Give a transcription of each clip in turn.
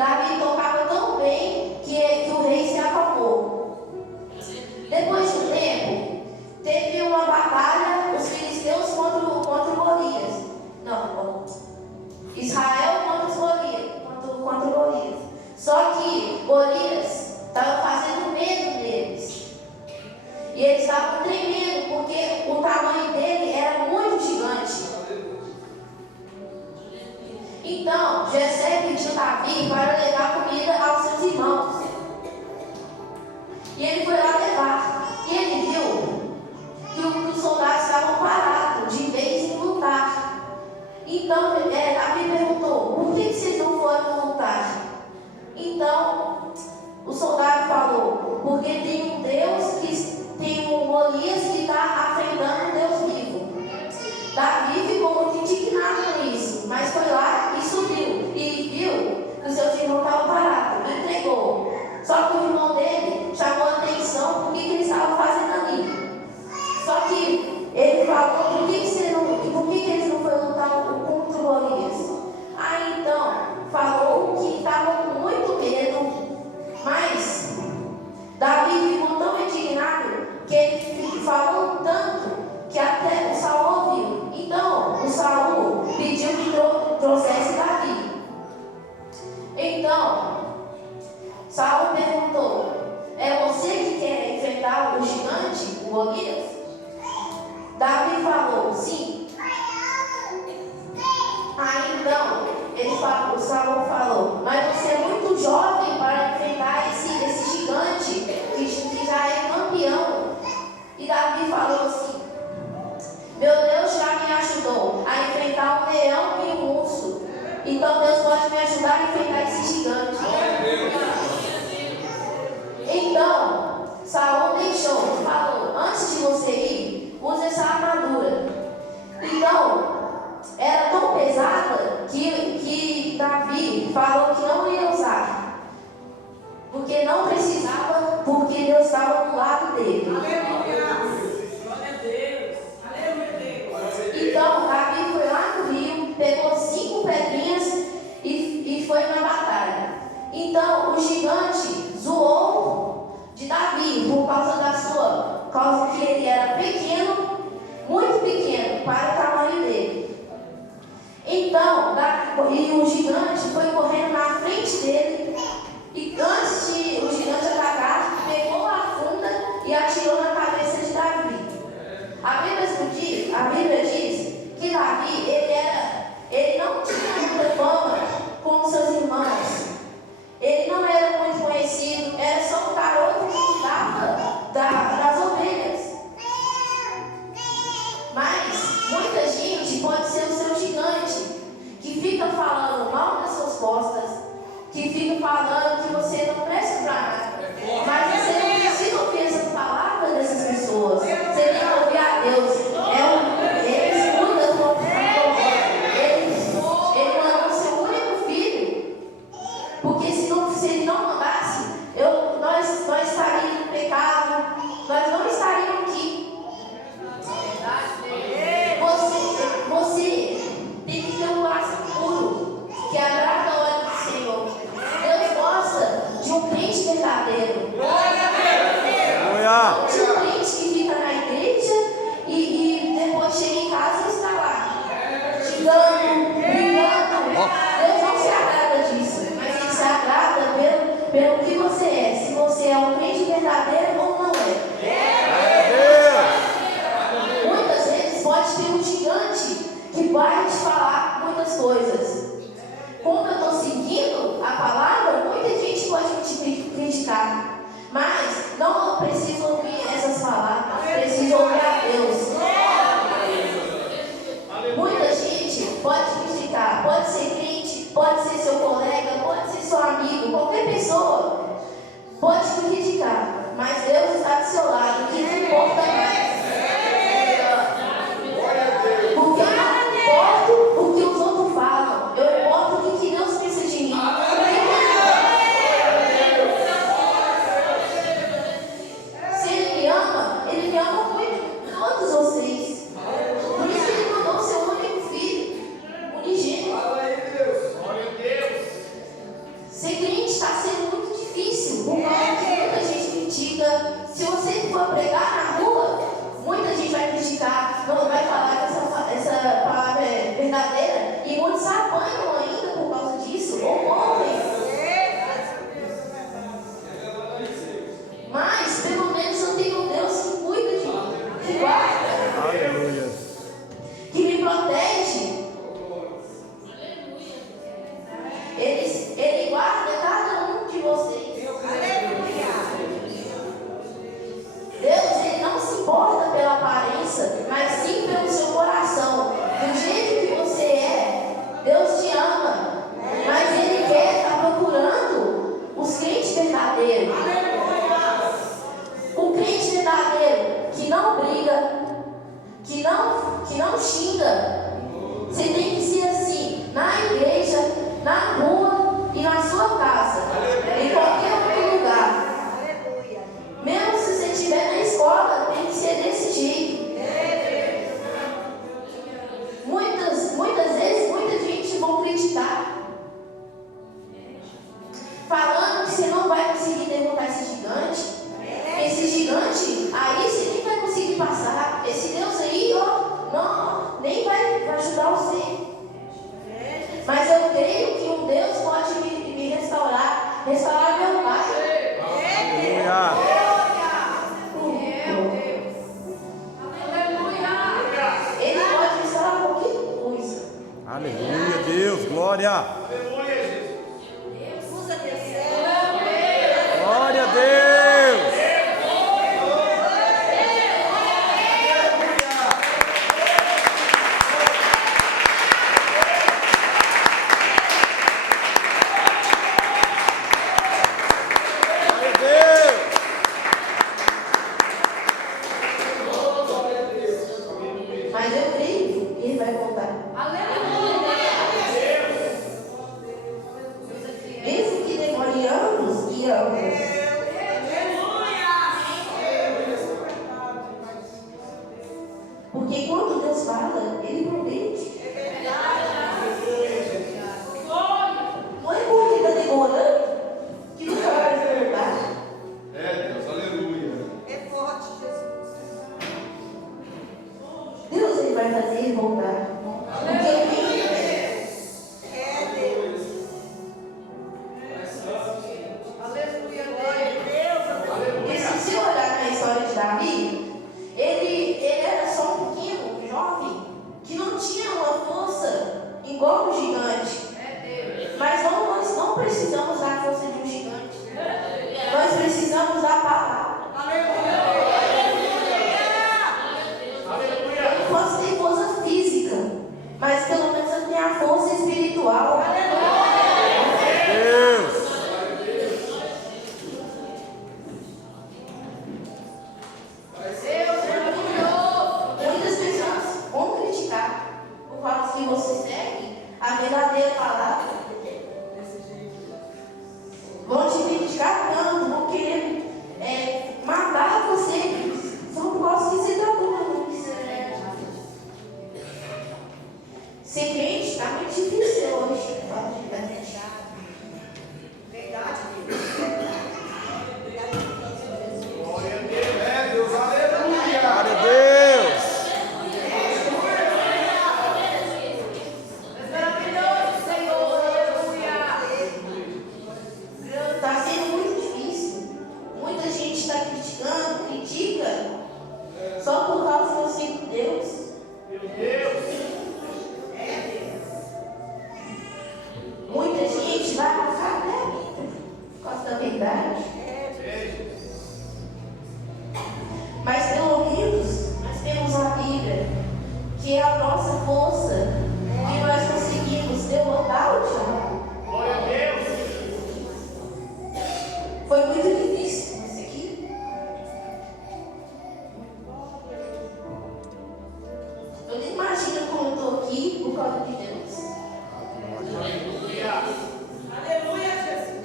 Davi tocava tão bem que o rei se apaixonou. que Golias estava fazendo medo deles. E eles estavam tremendo, porque o tamanho dele era muito gigante. Então, Jessé pediu Davi para levar comida aos seus irmãos. E ele foi lá levar. E ele viu que os soldados estavam parados, de vez em lutar. Então, Davi perguntou: por que vocês não foram lutar? Então, o soldado falou: porque tem um Deus tem um Golias que está afrontando um Deus vivo. Davi ficou muito indignado com isso, mas foi lá e subiu. E viu que os seus irmãos estavam parados. Entregou. Só que o irmão dele chamou a atenção por que ele estava fazendo ali. Só que ele falou: por que eles não foram lutar contra o Golias? Aí então falou que estava com muito medo, mas Davi ficou tão indignado que ele falou tanto que até o Saul ouviu. Então o Saul pediu que trouxesse Davi. Então Saul perguntou: é você que quer enfrentar o gigante, o Golias? Davi falou: sim. Aí então Saul falou: mas você é muito jovem para enfrentar esse gigante que já é campeão. E Davi falou assim: meu Deus já me ajudou a enfrentar um leão e um urso. Então Deus pode me ajudar a enfrentar esse gigante. Então Saul deixou e falou: antes de você ir, use essa armadura. Então era tão pesada que Davi falou que não ia usar, porque não precisava, porque Deus estava do lado dele. Então Davi foi lá no rio, pegou 5 pedrinhas e foi na batalha. Então o gigante zoou de Davi por causa que ele era pequeno, muito pequeno para o tamanho dele. Então o gigante foi correndo na frente dele e antes de o gigante atacar, pegou a funda e atirou na cabeça de Davi. A Bíblia diz que Davi ele não tinha muita fama com seus irmãos. Ele não era muito conhecido, era só um garoto que cuidava das ovelhas. Mas muita gente pode ser o seu gigante, que fica falando mal das suas costas, que fica falando que você não presta para nada. Mas você não precisa ouvir essa palavra dessas pessoas. Você tem que ouvir a Deus. Ele cuida do nosso Ele mandou seu único filho. Porque se ele não mandasse, nós estaríamos no pecado, nós não estaríamos aqui. Você tem que ter um coração puro, que agrada a olho do Senhor. Deus gosta de um crente verdadeiro. De um crente que fica na igreja e depois chega em casa e está lá, xingando, brigando. Deus não se agrada disso, mas Ele se agrada pelo que você é. Se você é um crente verdadeiro ou não é. Muitas vezes pode ter um gigante que vai te falar muitas coisas. Como eu estou seguindo a palavra, muita gente pode te criticar. Mas não preciso ouvir essas palavras, preciso ouvir a Deus. Muita gente pode criticar, pode ser crente, pode ser seu colega, pode ser seu amigo, qualquer pessoa pode te criticar, mas Deus está do seu lado, que não importa mais. Porque eu não importo o que os outros falam, eu importo o que Deus pensa de mim. Se Ele me ama muito, todos vocês. Por isso que Ele mandou o seu único filho, unigênito. Ser crente está sendo muito difícil, por causa que muita gente critica. Se você for pregar na rua, muita gente vai criticar, não vai falar que essa palavra é verdadeira, e muitos apanham ainda por causa disso, ou morrem. Ele pode instalar qualquer coisa. Aleluia, Deus, glória. Glória a Deus. Mas eu creio que ele vai voltar. Mesmo que demore anos e anos. Porque quando Deus fala, ele promete. Não é porque está demorando que nunca vai voltar. Deus, aleluia. É forte, Jesus. Deus ele vai fazer ele voltar. Porque eu tenho É Deus. Aleluia, Deus. E se você olhar na história de Davi, ele era só um pequeno, jovem, que não tinha uma força igual um gigante. Mas nós não precisamos da força de um gigante. Nós precisamos da palavra. Eu não posso ter força física, mas pelo menos eu tenho a força espiritual. Deus. Muitas pessoas vão criticar por causa que você segue a verdadeira palavra. Vão te criticar tanto, vão querer matar você só por causa que você está doendo. Ser crente está muito difícil hoje. Verdade, Glória a Deus. Deus, aleluia. Glória a Deus. Está sendo muito difícil. Muita gente está criticando, critica, só por causa que eu sigo Deus. Muita gente vai passar por causa da verdade. Mas pelo menos nós temos a Bíblia, que é a nossa força, que nós conseguimos derrotar o diabo. Glória a Deus. Foi muito difícil isso aqui. Eu nem imagino como eu estou aqui por causa de Deus. Aleluia, Jesus.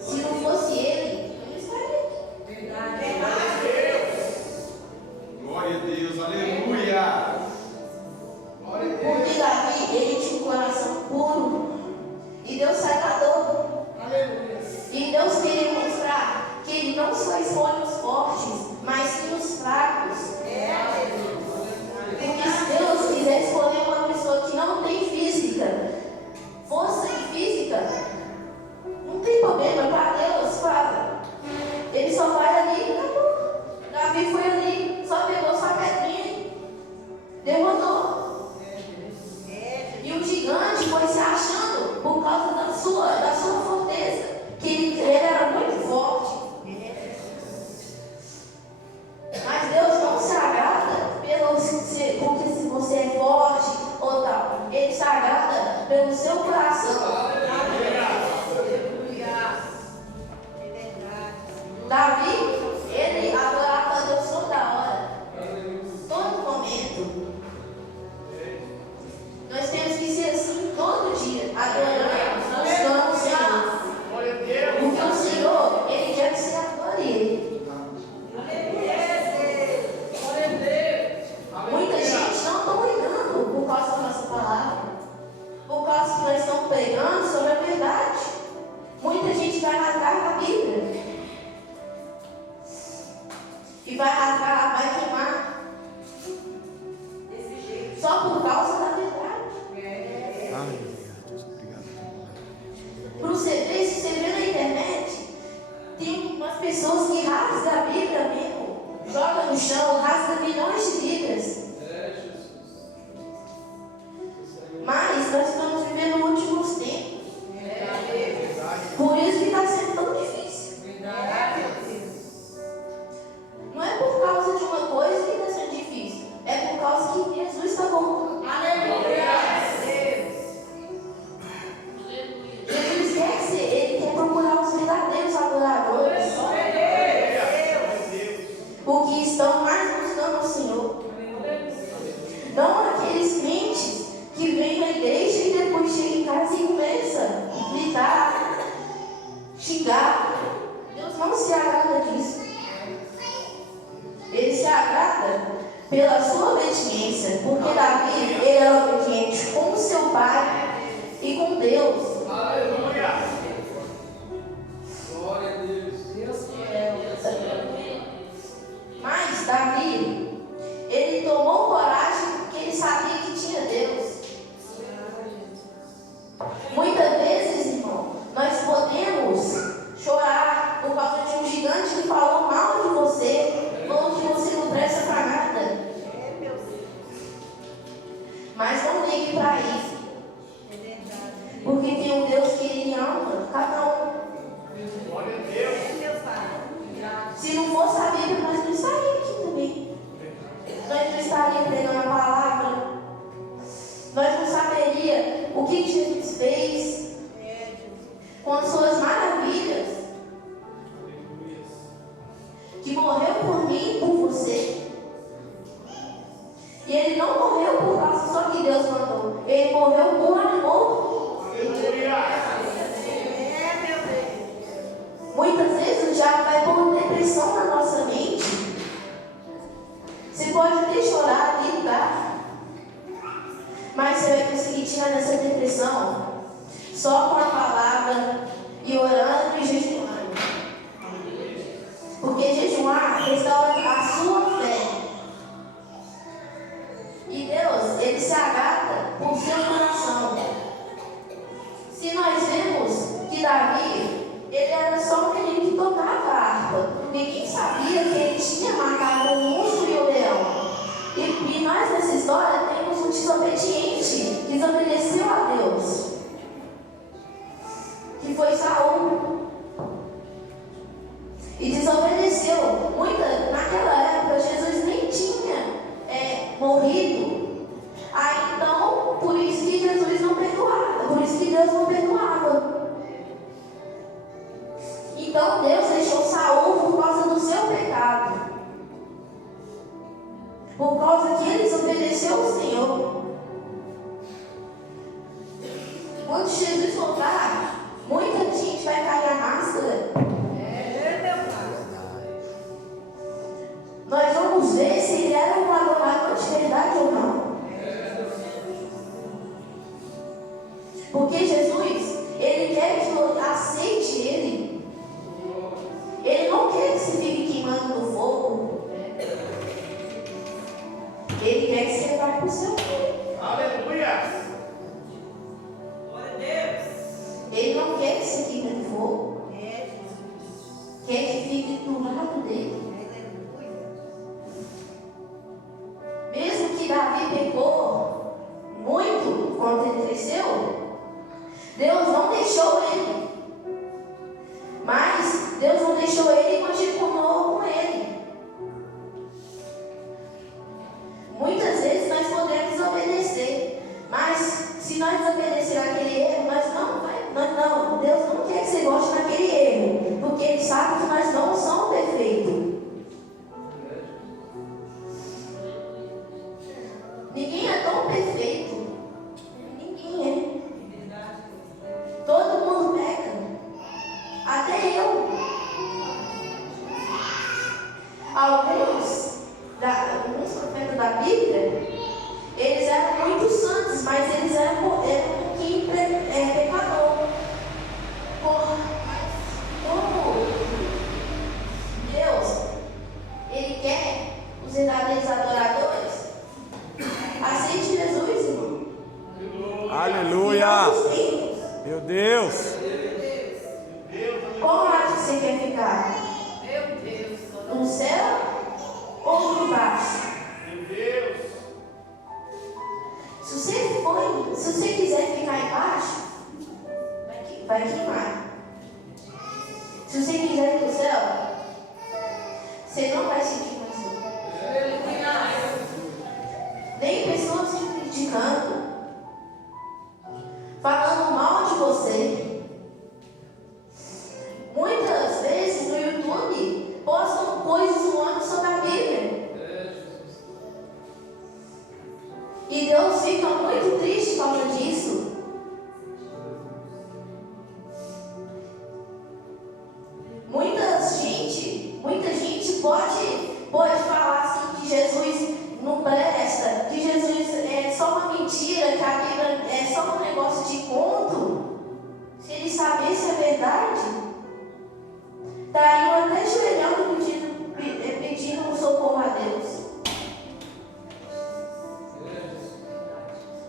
Se não fosse Ele, eu não estaria aqui. Glória a Deus, aleluia. Porque Davi, ele tinha um coração puro. E Deus agradou. E Deus queria mostrar que Ele não só escolhe os fortes, mas sim os fracos. Porque se Deus quiser escolher uma pessoa que não tem física, força e física, não tem problema. Para Deus, fala. Ele só vai ali e acabou. Davi foi ali, só pegou sua pedrinha, derrotou. E o gigante foi se achando por causa da sua fortaleza, que ele era muito forte. Mas Deus não se agrada porque se você é forte ou tal. Ele se agrada pelo seu coração. Davi, ele adorava a Deus toda hora, todo momento. Nós temos que ser assim todo dia, adorando, buscando o Senhor. Porque o Senhor, Ele quer que você adore Ele. Muita gente não está olhando por causa da nossa palavra, por causa que nós estamos pregando sobre a verdade. Muita gente vai rasgar a Bíblia e vai rasgar, vai queimar só por causa da verdade. Aleluia, Deus, obrigado. Para você ver se você xingar. Deus não se agrada disso. Ele se agrada pela sua obediência, porque Davi, ele era obediente com seu pai e com Deus. Aleluia. Glória a Deus. Mas Davi, ele tomou coragem porque ele sabia que tinha Deus. Muitas vezes, irmão, nós podemos chorar por causa de um gigante que falou mal de você, ou que você não presta para nada. Mas não ligue para isso, porque tem um Deus que ele ama cada um. Glória a Deus. Se não fosse a Bíblia, nós não estaríamos aqui também. Nós não estaríamos pregando a palavra. Nós não saberíamos o que Jesus fez com as suas maravilhas. Que morreu por mim e por você. E ele não morreu por causa só que Deus mandou. Ele morreu por amor. Muitas vezes o diabo vai pôr depressão na nossa mente. Você pode até chorar, gritar, mas você vai conseguir tirar dessa depressão só com a palavra e orando e jejuando. Porque jejuar restaura a sua fé. E Deus, ele se agrada por seu coração. Se nós vemos que Davi, ele era só um menino que tocava a harpa. Ninguém sabia que ele tinha matado o urso e o leão. E nós nessa história temos um desobediente que desobedeceu a Deus, que foi Saul. E desobedeceu. Naquela época Jesus nem tinha morrido. Aí então, por isso que Jesus não perdoava, por isso que Deus não perdoava. Então Deus deixou Saul por causa do seu pecado, por causa que ele desobedeceu ao Senhor. Quando Jesus voltar, muita gente vai cair a máscara. Nós vamos ver se ele era um adorador de verdade ou não. Porque Jesus, ele quer que você aceite ele. Ele não quer que você fique queimando no fogo. Ele quer que você vá para o seu filho. Aleluia. Glória a Deus. Ele não quer que você fique no fogo. Quer que fique do lado dele. Mesmo que Davi pecou muito quando ele cresceu, Deus não deixou ele. Mas Deus não deixou ele e continuou com ele. Muitas vezes nós podemos desobedecer, mas se nós desobedecer aquele erro, Deus não quer que você goste daquele erro, porque Ele sabe que nós não somos perfeitos. Ninguém é tão perfeito. Ninguém é. Todo mundo peca. Até eu. Alguns profetas da Bíblia, eles eram muito santos, mas eles eram um pouquinho pecador. Como Deus, Ele quer os verdadeiros adoradores, aceite Jesus, irmão. Aleluia. Meu Deus. Qual lado você quer ficar? Meu Deus. No céu ou no baixo? Meu Deus. Se você quiser ficar embaixo, vai queimar. Se você quiser ir para o céu, você não vai sentir mais dor. Nem pessoas te criticando, falando mal de você. Muitas vezes no YouTube postam coisas zoando sobre a Bíblia. E Deus fica muito triste por causa disso. mentira, que a Bíblia é só um negócio de conto, se eles sabessem a verdade, estariam até ajoelhando pedindo socorro a Deus.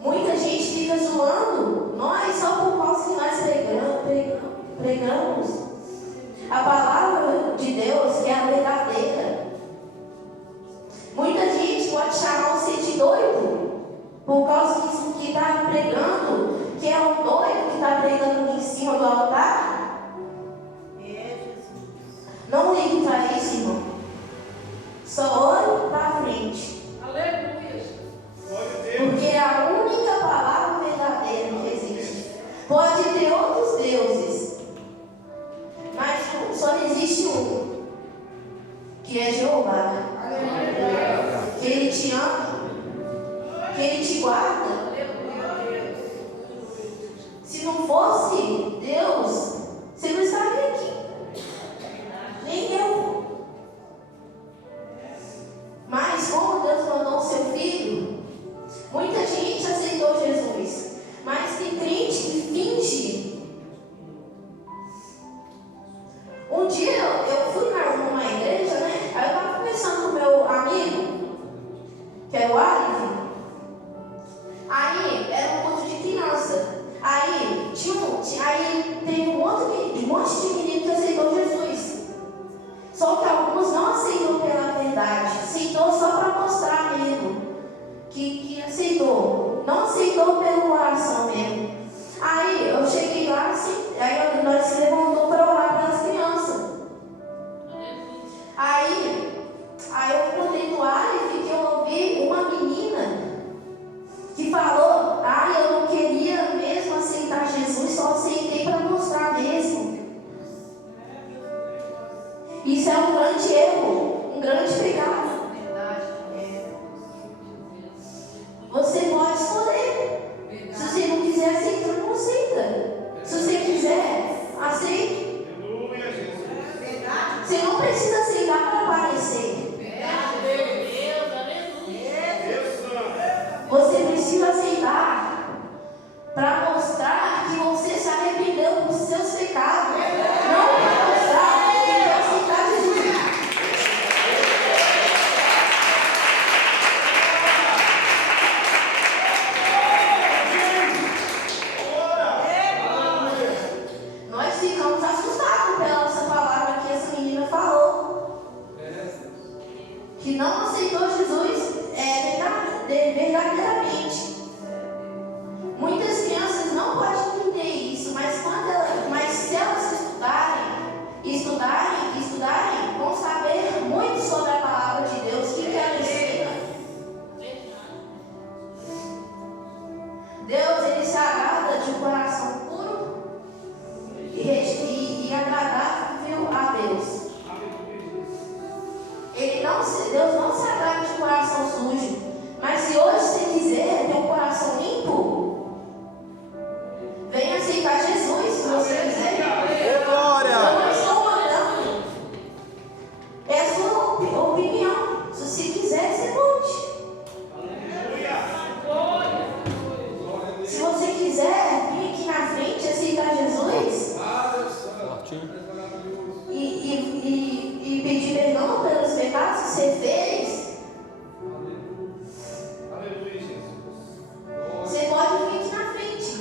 Muita gente fica zoando nós só por causa que nós pregamos a palavra de Deus, que é a verdadeira. Muita gente pode chamar você de doido por causa que está pregando, que é um doido que está pregando em cima do altar. Não ligue para isso, irmão. Só olhe para frente. Aleluia. Porque é a única palavra verdadeira que existe. Pode ter outros deuses, mas só existe um, que é Jeová. Que Ele te ama, que Ele te guarda. Se não fosse Deus, você não estaria aqui. Nem eu. Mas como Deus mandou o seu filho, muita gente aceitou Jesus, mas tem crente que finge. Um dia eu fui numa igreja, né? Aí eu estava conversando com o meu amigo, que é o Alif. Aí era um culto de criança. Aí teve um monte de menino que aceitou Jesus. Só que alguns não aceitou pela verdade, aceitou só para mostrar mesmo que aceitou, não aceitou pelo coração mesmo. Aí eu cheguei lá, assim, aí nós se levantou para orar pelas crianças. Aí eu contei no Alif que eu ouvi uma menina que falou: eu não queria mesmo aceitar Jesus, só aceitei para mostrar mesmo. Isso é um grande erro, um grande pecado. Você pode escolher. Se você não quiser aceitar, não aceita. Se você quiser, aceite. Você não precisa aceitar para aparecer. Você precisa aceitar para mostrar que você se arrependeu dos seus pecados. Não para mostrar que quer aceitar Jesus. Nós ficamos assustados pela essa palavra que essa menina falou. Que não aceitou Jesus verdadeiramente. Muitas crianças não podem entender isso, mas se elas estudarem, vão saber muito sobre a palavra de Deus, o que ela ensina. Deus, Ele se agrada de um coração puro e agradável a Deus. Deus não se agrada de um coração sujo. Mas se hoje você quiser ter um coração limpo, venha aceitar Jesus, se você quiser. Glória! Eu não estou mandando. É a sua opinião. Se você quiser, você pode. Se você quiser vir aqui na frente e aceitar Jesus e pedir perdão pelos pecados que você fez, você pode vir aqui na frente.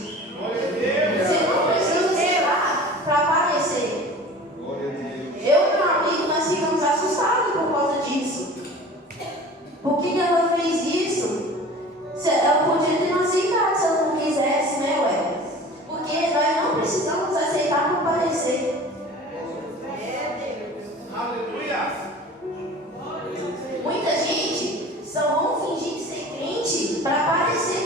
Você não precisa ser lá para aparecer. Eu e meu amigo, nós ficamos assustados por causa disso. Por que ela fez isso? Ela podia ter não aceitado se ela não quisesse, né, ué? Porque nós não precisamos aceitar por parecer. Muita gente só vão fingir de ser crente para aparecer.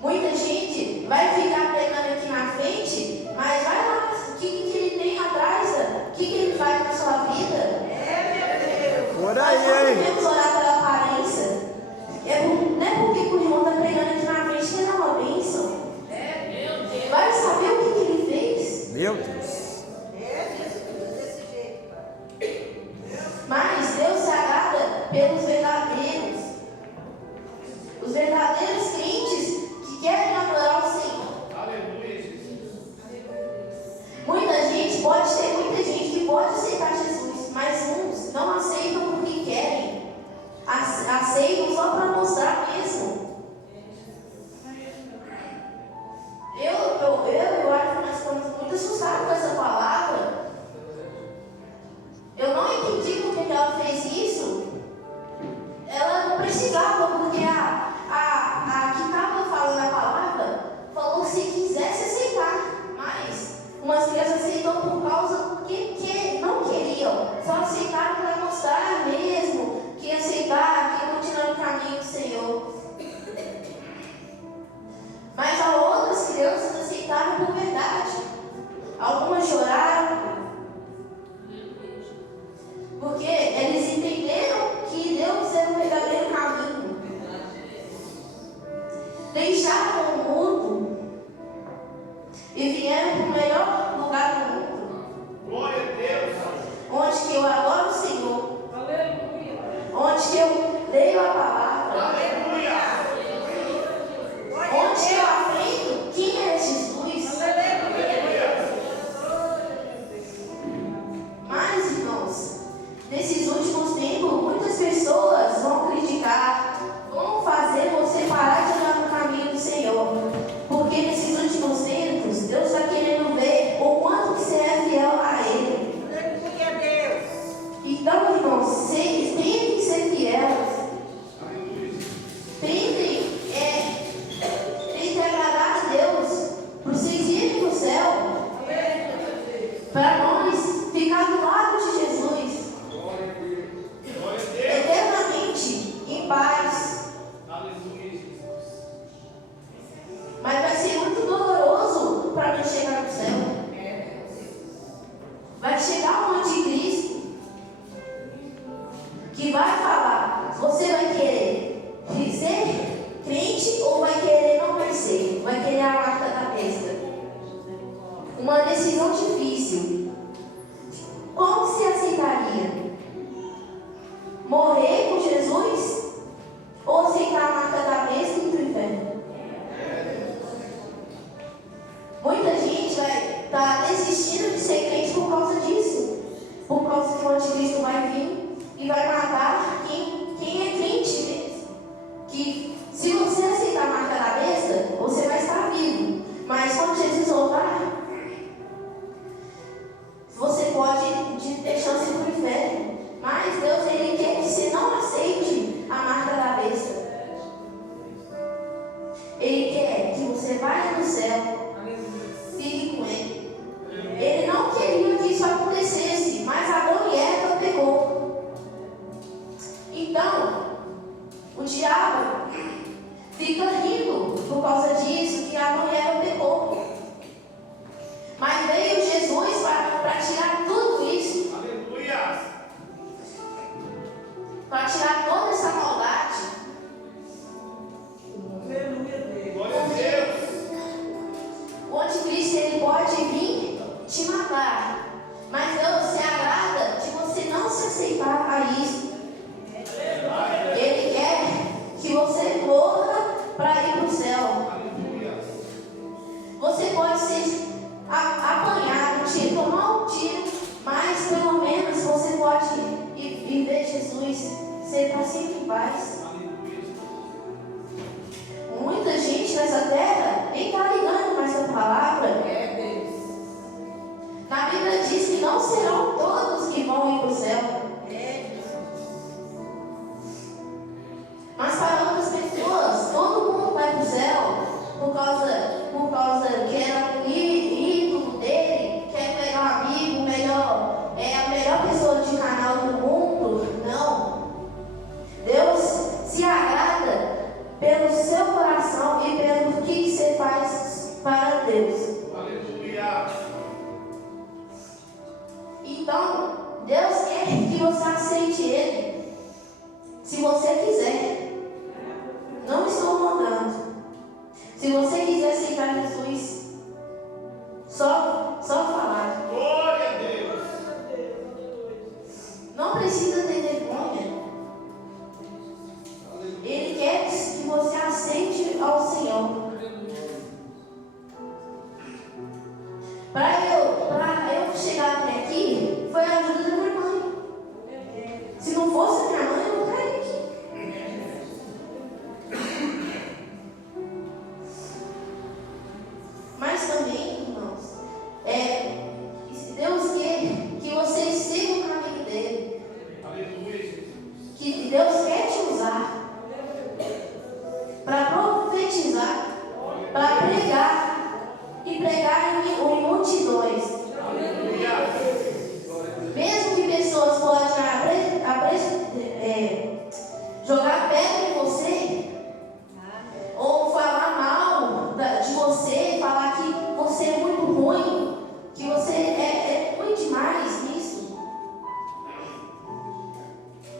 Muita gente vai ficar pregando aqui na frente, mas vai lá, o que ele tem atrás, o que ele faz na sua vida. Por Nós aí, não hein? devemos orar pela aparência. Não é porque o irmão está pregando aqui na frente que ele é uma bênção. Vai saber o que ele fez. Meu Deus. Mas Deus se agrada pelos verdadeiros. pode ter muita gente que pode aceitar Jesus, mas uns não aceitam porque querem. Aceitam só para mostrar mesmo. Eu e o Arthur, nós ficamos muito assustados com essa palavra. Eu não entendi por que ela fez isso. Ela não precisava, porque a que estava falando a palavra falou se quisesse aceitar. Mas umas crianças aceitam por causa porque não queriam. Só aceitaram para mostrar mesmo que aceitar, que continuar no caminho do Senhor. Mas as outras crianças aceitaram por verdade. Algumas choraram, porque eles entenderam que Deus era o verdadeiro caminho. Deixaram o mundo e vieram para o melhor lugar do mundo. Glória a Deus. Onde que eu adoro o Senhor. Aleluia. Onde que eu leio a palavra. Aleluia. Onde eu aprendo quem é Jesus. Mas, irmãos, nesses últimos tempos, muitas pessoas vão criticar, vão fazer você parar de andar no caminho do Senhor. Porque nesses últimos tempos, Deus está querendo ver o quanto que você é fiel a Ele. Aleluia, Deus. Então, irmãos, vocês tentem ser fiéis. Tentem agradar a Deus, para vocês irem para o céu, para nós ficar do lado de Jesus, Glória a Deus. eternamente, em paz. Aleluia, Jesus. Mas vai ser muito doloroso para mim chegar no céu. Vai chegar um anticristo que vai falar: você vai querer ser crente ou vai querer não vai ser? Vai querer a marca da besta. Uma decisão difícil. Como você aceitaria? Morrer com Jesus ou aceitar a marca da besta e ir para o inferno? Muita gente vai estar desistindo de ser crente por causa disso. Por causa que o anticristo vai vir e vai matar quem é crente mesmo. Que se você aceitar a marca da besta, você vai estar vivo. Mas quando Jesus voltar, você pode ter chance para o inferno. Mas Deus, Ele quer que você não aceite a marca da besta. Ele quer que você vá no céu, fique com Ele. Ele não queria que isso acontecesse, mas Adão e Eva pegou. Então, o diabo fica rindo por causa disso, que Adão e Eva pegou. Mas veio Jesus para tirar tudo isso, Aleluia. para tirar toda essa maldade. Aleluia, Deus. Glória a Deus. O anticristo, ele pode vir te matar, mas Deus se agrada de você não se aceitar a isso. Ele quer que você morra para ir para o céu. Aleluia. Você pode ser apanhado, tomar um tiro, mas pelo menos você pode ir ver Jesus ser para sempre em paz. Muita gente nessa terra nem está ligando com essa palavra. Na Bíblia diz que não serão todos que vão ir para o céu. Mas para outras pessoas, todo mundo vai para o céu por causa que era um ídolo dele, que é o melhor amigo, a melhor pessoa de canal do mundo. Não. Deus se agrada pelo seu coração e pelo que você faz para Deus. Aleluia. Então, Deus quer que você aceite Ele, se você quiser. Não estou mandando. Se você quiser aceitar Jesus, só falar. Glória a Deus. Não precisa ter vergonha. Ele quer que você aceite ao Senhor. Para eu chegar aqui foi a ajuda da minha mãe. Se não fosse a minha mãe, eu não estaria aqui. Mas também, irmãos, Deus quer que vocês sigam o caminho dele. Aleluia. Que Deus quer te usar para profetizar, para pregar e pregar em multidões. Aleluia. Mesmo que pessoas possam jogar pedra em você, ou falar mal de você, falar que você é muito ruim, que você é ruim demais nisso,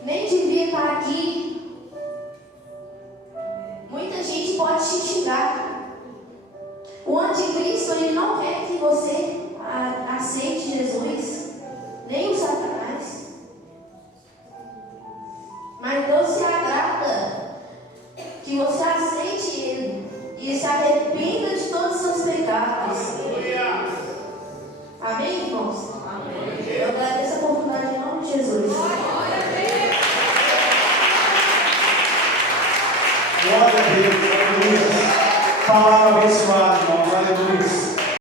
nem devia estar aqui. Muita gente pode te xingar. O anticristo, ele não quer que você aceite Jesus, nem o Satanás. Mas Deus se agrada que você aceite ele e se arrependa de todos os seus pecados. Aleluia. Amém, irmãos? Amém. Eu agradeço a oportunidade em nome de Jesus. Glória a Deus, aleluia. Palavra abençoada, irmãos, aleluia.